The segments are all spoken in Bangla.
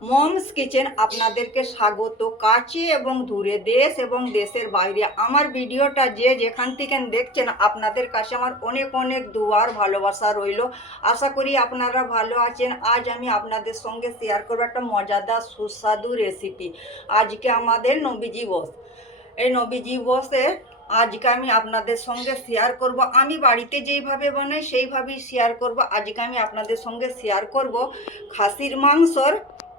মমস কিচেন আপনাদেরকে স্বাগত। কাছে এবং দূরে দেশ এবং দেশের বাইরে। আমার ভিডিওটা যে যেখান থেকে দেখছেন, আপনাদের কাছে আমার অনেক অনেক দুয়ার ভালোবাসা রইল। আশা করি আপনারা ভালো আছেন। আজ আমি আপনাদের সঙ্গে শেয়ার করব একটা মজাদার সুস্বাদু রেসিপি আজকে আমাদের নবীজি বস। এই নবীজি বসে আজকে আমি আপনাদের সঙ্গে শেয়ার করব। আমি বাড়িতে যেইভাবে বানাই, সেইভাবেই শেয়ার করব। আজকে আমি আপনাদের সঙ্গে শেয়ার করব খাসির মাংসর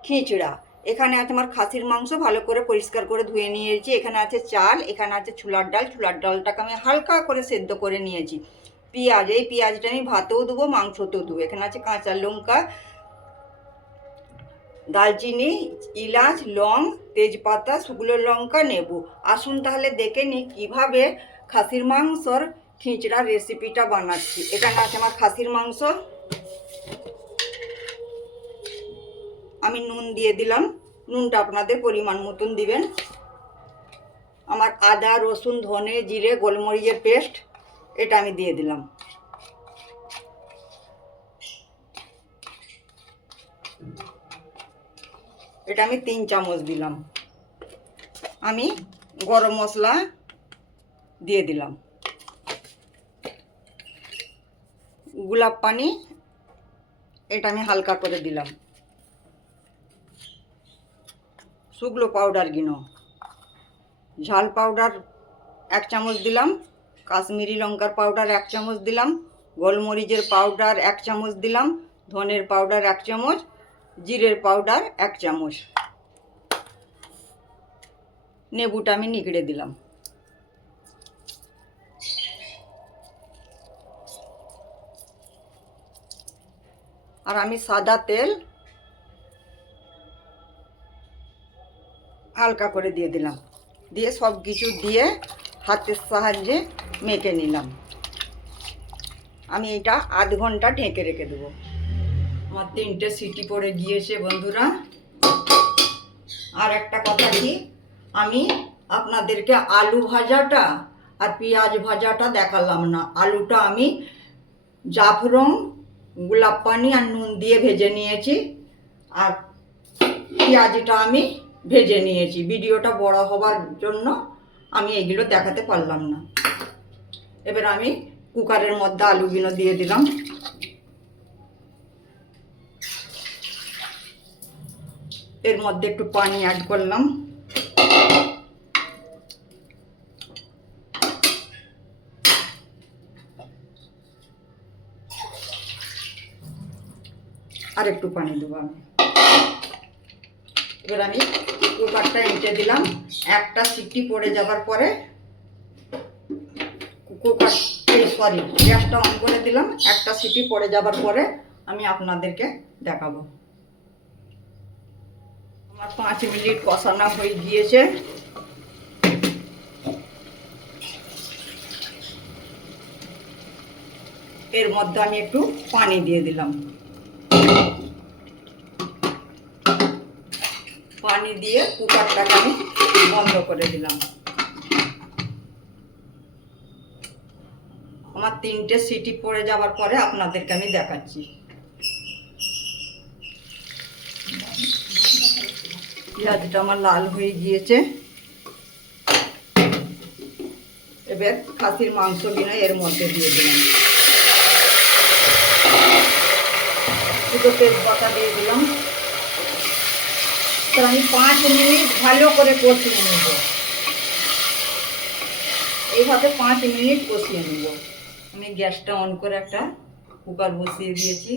খিচড়া। এখানে আছে আমার খাসির মাংস, ভালো করে পরিষ্কার করে ধুয়ে নিয়েছি। এখানে আছে চাল, এখানে আছে ছোলার ডাল। ছোলার ডালটাকে আমি হালকা করে সেদ্ধ করে নিয়েছি। পেঁয়াজ, এই পেঁয়াজটা আমি ভাতেও দেবো, মাংসতেও দেবো। এখানে আছে কাঁচা লঙ্কা দালচিনি ইলাচ, লং, তেজপাতা, শুকনো লঙ্কা, নেবু। আসুন তাহলে দেখে নিই কীভাবে খাসির মাংসর খিচড়া রেসিপিটা বানাচ্ছি। এখানে আছে আমার খাসির মাংস। আমি নুন দিয়ে দিলাম। নুনটা আপনাদের পরিমাণ মতন দিবেন। আমার আদা, রসুন, ধনে, জিরে, গোলমরিচের পেস্ট, এটা আমি দিয়ে দিলাম। এটা আমি তিন চামচ দিলাম। আমি গরম মশলা দিয়ে দিলাম। গোলাপ পানি, এটা আমি হালকা করে দিলাম। শুকনো পাউডার গিনো। ঝাল পাউডার এক চামচ দিলাম, কাশ্মীরি লঙ্কার পাউডার এক চামচ দিলাম, গোলমরিচের পাউডার এক চামচ দিলাম, ধনের পাউডার এক চামচ, জিরের পাউডার এক চামচ। নেবুটা আমি নিগড়ে দিলাম। আর আমি সাদা তেল হালকা করে দিয়ে দিলাম। দিয়ে সব কিছু দিয়ে হাতের সাহায্যে মেখে নিলাম। আমি এটা আধ ঘণ্টা ঢেকে রেখে দেবো। আমার তিনটে সিটি পড়ে গিয়েছে বন্ধুরা। আর একটা কথা কি, আমি আপনাদেরকে আলু ভাজাটা আর পেঁয়াজ ভাজাটা দেখালাম না। আলুটা আমি জাফরং, গোলাপ পানি আর নুন দিয়ে ভেজে নিয়েছি। আর পেঁয়াজটা আমি ভেজে নিয়েছি। ভিডিওটা বড় হবার জন্য আমি এগুলো দেখাতে পারলাম না। এবার আমি কুকারের মধ্যে আলুগুলো দিয়ে দিলাম। এর মধ্যে একটু পানি অ্যাড করলাম। আর একটু পানি দেবো আমি। এবার আমি কুকারটা এঁটে দিলাম। একটা সিটি পড়ে যাবার পরে কুকার সরি গ্যাসটা অন করে দিলাম। একটা সিটি পড়ে যাবার পরে আমি আপনাদেরকে দেখাবো। আমার পাঁচ মিনিট কষানো হয়ে গিয়েছে। এর মধ্যে আমি একটু পানি দিয়ে দিলাম। পানি দিয়ে কুকারটাকে আমি বন্ধ করে দিলাম। আমার তিনটে সিটি পড়ে যাওয়ার পরে আপনাদেরকে আমি দেখাচ্ছি। পেঁয়াজটা আমার লাল হয়ে গিয়েছে। এবার খাসির মাংস কিনে এর মধ্যে দিয়ে দিলাম। দুটো তেজপাতা দিয়ে দিলাম। তো আমি পাঁচ মিনিট ভালো করে কষিয়ে নেব। এইভাবে পাঁচ মিনিট কষিয়ে নেব। আমি গ্যাসটা অন করে একটা কুকার বসিয়ে দিয়েছি।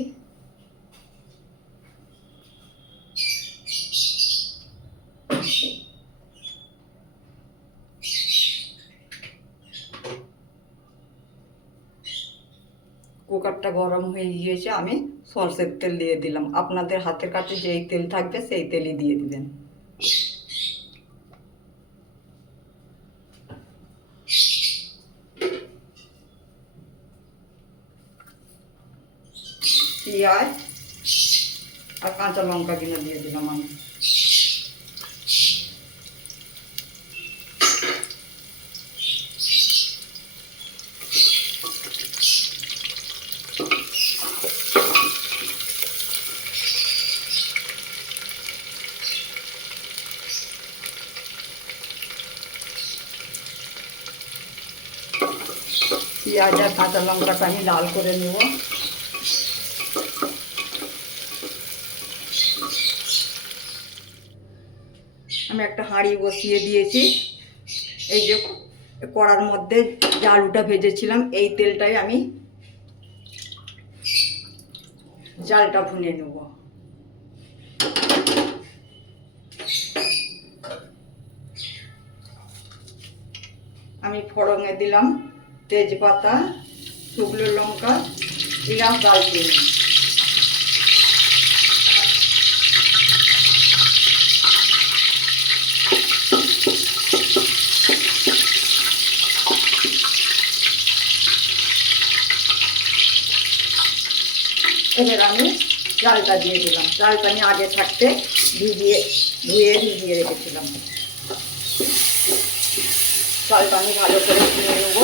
কুকারটা গরম হয়ে গিয়েছে, আমি সরষের তেল দিয়ে দিলাম। আপনাদের হাতের কাছে যেই তেল থাকবে সেই তেলই দিয়ে দিবেন। পেঁয়াজ আর কাঁচা লঙ্কা কিনে দিয়ে দিলাম আমি। পেঁয়াজ আর কাঁচা লঙ্কাটা আমি লাল করে নেব। আমি একটা হাঁড়ি বসিয়ে দিয়েছি। এই যে কড়ার মধ্যে যে আলুটা ভেজেছিলাম, এই তেলটাই আমি জালটা ভুনে নেব। আমি ফড়ঙে দিলাম। তেজপাতা, শুকনো লঙ্কা দিলাম দালচিনি এবার আমি চালটা দিয়ে দিলাম। চালটা আমি আগে থাকতে ভিজিয়ে ধুয়ে ভিজিয়ে রেখেছিলাম। চালটা আমি ভালো করে ধুয়ে নেব।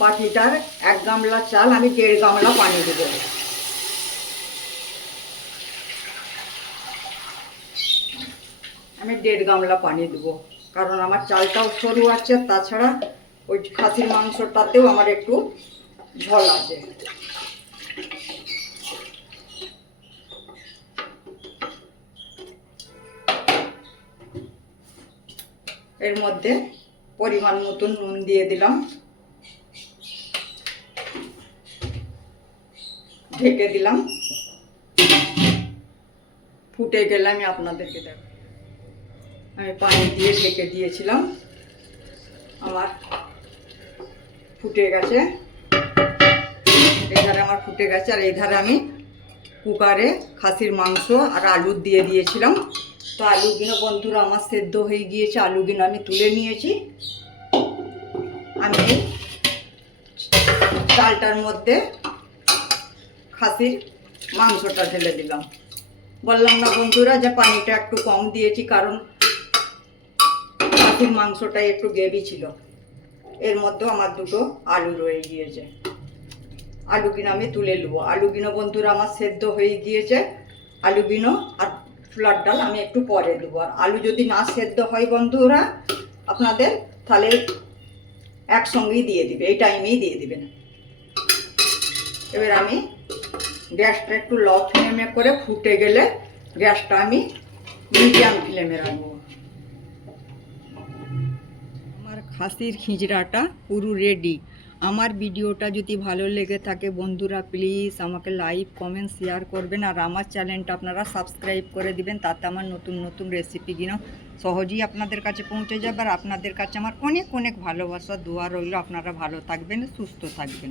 বাটিটার এক গামলা চাল, আমি দেড় গামলা পানি দেবো। আমি দেড় গামলা পানি দেবো, কারণ আমার চালটাও সরু আছে, তাছাড়া ওই খাসির মাংসটাতেও আমার একটু ঝোল আছে। এর মধ্যে পরিমাণ মতন নুন দিয়ে দিলাম। ঢেকে দিলাম। ফুটে গেলে আমি আপনাদেরকে দেখ আমি পানি দিয়ে ঢেকে দিয়েছিলাম। আমার ফুটে গেছে। এধারে আমার ফুটে গেছে আর এই ধারে আমি কুকারে খাসির মাংস আর আলু দিয়ে দিয়েছিলাম। তো আলুগুলো বন্ধুরা, আমার সেদ্ধ হয়ে গিয়েছে আলুগুলো আমি তুলে নিয়েছি। আমি চালটার মধ্যে খাসির মাংসটা ঢেলে দিলাম। বললাম, না বন্ধুরা, যে পানিটা একটু কম দিয়েছি, কারণ খাসির মাংসটা একটু গ্রেভি ছিল। এর মধ্যেও আমার দুটো আলু রয়ে গিয়েছে। আলুগুলো আমি তুলে নেব। আলুগুলো বন্ধুরা আমার সেদ্ধ হয়ে গিয়েছে। আলুগুলো আর ছোলার ডাল আমি একটু পরে দেবো। আর আলু যদি না সেদ্ধ হয় বন্ধুরা, আপনাদের তাহলে একসঙ্গেই দিয়ে দিবে। এই টাইমেই দিয়ে দিবেন। এবার আমি গ্যাসটা একটু লো ফ্লেমে করে ফুটে গেলে গ্যাসটা আমি মিডিয়াম ফ্লেমে রাখব। আমার খাসির খিচড়াটা পুরো রেডি আমার ভিডিওটা যদি ভালো লেগে থাকে বন্ধুরা প্লিজ আমাকে লাইক কমেন্ট শেয়ার করবেন। আর আমার চ্যানেলটা আপনারা সাবস্ক্রাইব করে দিবেন, তাতে আমার নতুন নতুন রেসিপিগুলো সহজেই আপনাদের কাছে পৌঁছে যাবে। আর আপনাদের কাছে আমার অনেক অনেক ভালোবাসা, দোয়া রইল। আপনারা ভালো থাকবেন, সুস্থ থাকবেন।